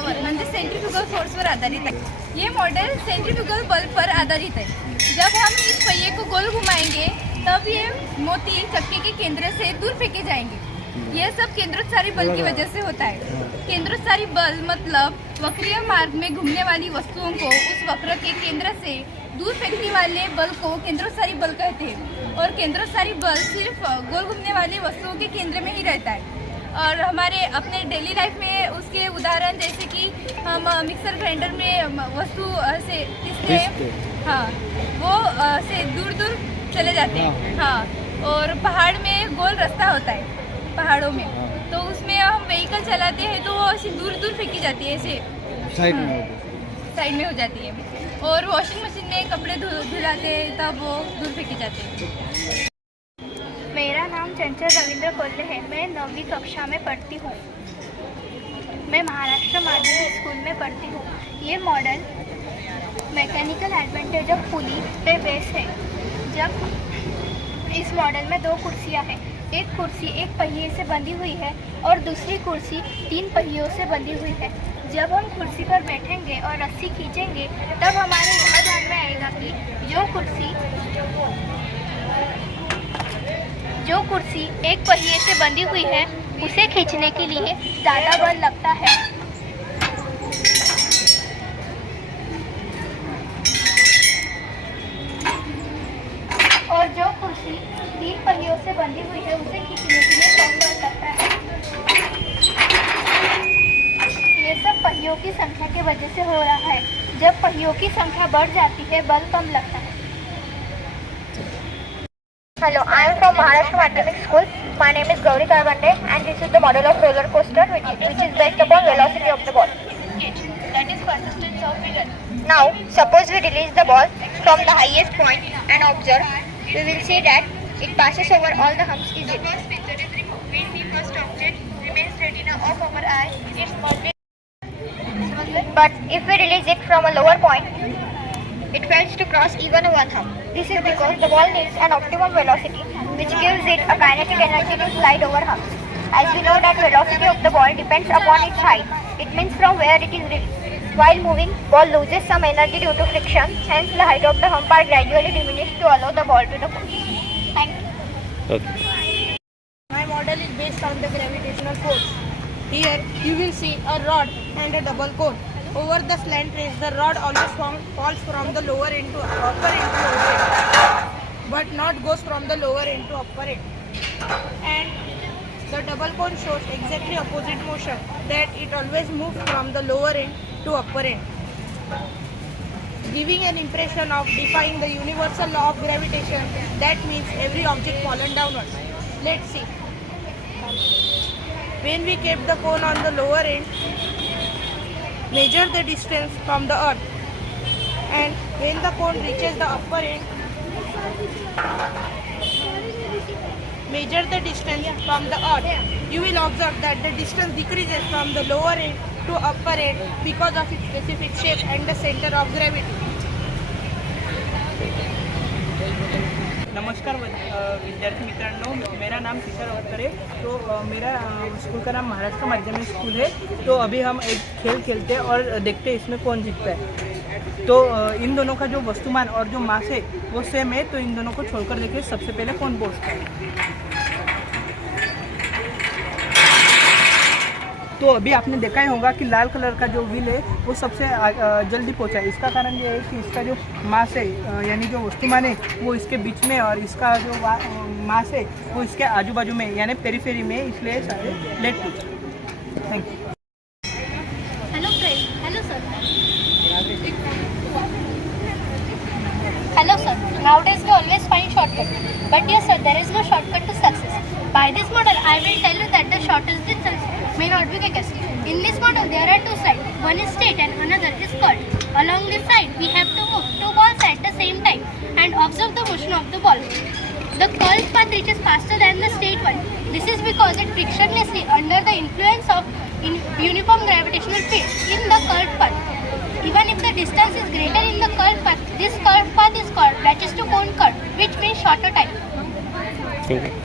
बलावर म्हणजे सेंट्रीफ्युगल फोर्सवर आधारित है। ये मॉडल सेंट्रीफ्युगल बल पर आधारित है। जब हम इस पहिए को गोल घुमाएंगे तब ये मोती चक्के के केंद्र से दूर फेंके जाएंगे। यह सब केंद्रोत्सारी बल की वजह से होता है। केंद्रोत्सारी बल मतलब वक्रीय मार्ग में घूमने वाली वस्तुओं को उस वक्र के केंद्र से दूर फेंकने वाले बल को केंद्रोत्सारी बल कहते हैं। और केंद्रोत्सारी बल सिर्फ गोल घूमने वाली वस्तुओं के केंद्र में ही रहता है। और हमारे अपने डेली लाइफ में उसके उदाहरण जैसे कि हम मिक्सर ग्राइंडर में वस्तु से पीसते हैं, हाँ, वो से दूर दूर चले जाते हैं। हाँ, और पहाड़ में गोल रास्ता होता है पहाड़ों में, तो उसमें हम व्हीकल चलाते हैं तो वो ऐसी दूर दूर फेंकी जाती है, ऐसे साइड में हो जाती है। और वॉशिंग मशीन में कपड़े धुलाते हैं तब वो दूर फेंके जाते हैं। मेरा नाम चंचल रविंद्र कोल्ले है। मैं 9वीं कक्षा में पढ़ती हूँ। मैं महाराष्ट्र माध्यमिक स्कूल में पढ़ती हूँ। ये model mechanical advantage of pulley पे बेस है। जब इस मॉडल में 2 कुर्सियाँ हैं, एक कुर्सी एक पहिए से बंधी हुई है और दूसरी कुर्सी 3 पहियों से बंधी हुई है। जब हम कुर्सी पर बैठेंगे और रस्सी खींचेंगे तब हमारे यह ध्यान में आएगा कि जो कुर्सी एक पहिए से बंधी हुई है उसे खींचने के लिए ज़्यादा बल लगता है। और जो कुर्सी 3 पहियों से बंधी हुई है उसे खींचने के लिए कम बल लगता है। ये सब पहियों की संख्या की वजह से हो रहा है। जब पहियों की संख्या बढ़ जाती है बल कम लगता है। Hello, I am from Maharashtra Madhyamik School. My name is Gauri Karvande and this is the model of roller coaster which is based upon velocity of the ball. That is persistence of figure. Now, suppose we release the ball from the highest point and observe, we will see that it passes over all the humps easily. The first picture is removed. When the first object remains retina of our eye, its always. But if we release it from a lower point, it fails to cross even one hump. This is because the ball needs an optimum velocity which gives it a kinetic energy to slide over humps. As we know that velocity of the ball depends upon its height. It means from where it is released. While moving, ball loses some energy due to friction. Hence, the height of the hump are gradually diminished to allow the ball to the course. Thank you. Okay. My model is based on the gravitational force. Here you will see a rod and a double cone. Over the slant race, the rod always falls from the lower end to upper end to lower end, but not goes from the lower end to upper end. And the double cone shows exactly opposite motion, that it always moves from the lower end to upper end, giving an impression of defying the universal law of gravitation. That means every object fallen downwards. Let's see. When we kept the cone on the lower end, measure the distance from the earth, and when the cone reaches the upper end, measure the distance from the earth. You will observe that the distance decreases from the lower end to upper end because of its specific shape and the center of gravity. नमस्कार विद्यार्थी मित्रांनो, मेरा नाम किशोर अवतरे। तो मेरा school का नाम महाराष्ट्र माध्यमिक स्कूल है। तो अभी हम एक खेल खेलते हैं और देखते हैं इसमें कौन जीतता है। तो इन दोनों का जो वस्तुमान और जो मास है वो सेम है, तो इन दोनों को छोड़कर देखिए सबसे पहले कौन पहुँचता है। तो अभी आपने देखा ही होगा कि लाल कलर का जो व्हील है वो सबसे जल्दी पहुंचा है। इसका कारण ये है कि इसका जो मास है यानी जो वस्तुमान है वो इसके बीच में और इसका जो मास है वो इसके आजू बाजू में यानी पेरीफेरी में, इसलिए सारे लेट पूछ। Thank you. Hello friend. Hello sir. Hello sir. Nowadays we always find shortcut. But yes sir, there is no shortcut to success. By this model, I will tell you that the shortest distance may not be quickest. In this model, there are 2 sides. One is straight and another is curved. Along this side, we have to move 2 balls at the same time and observe the motion of the ball. The curved path reaches faster than the straight one. This is because it frictionlessly under the influence of uniform gravitational field in the curved path. Even if the distance is greater in the curved path, this curved path is called lattice to cone curve, which means shorter time. Thank you.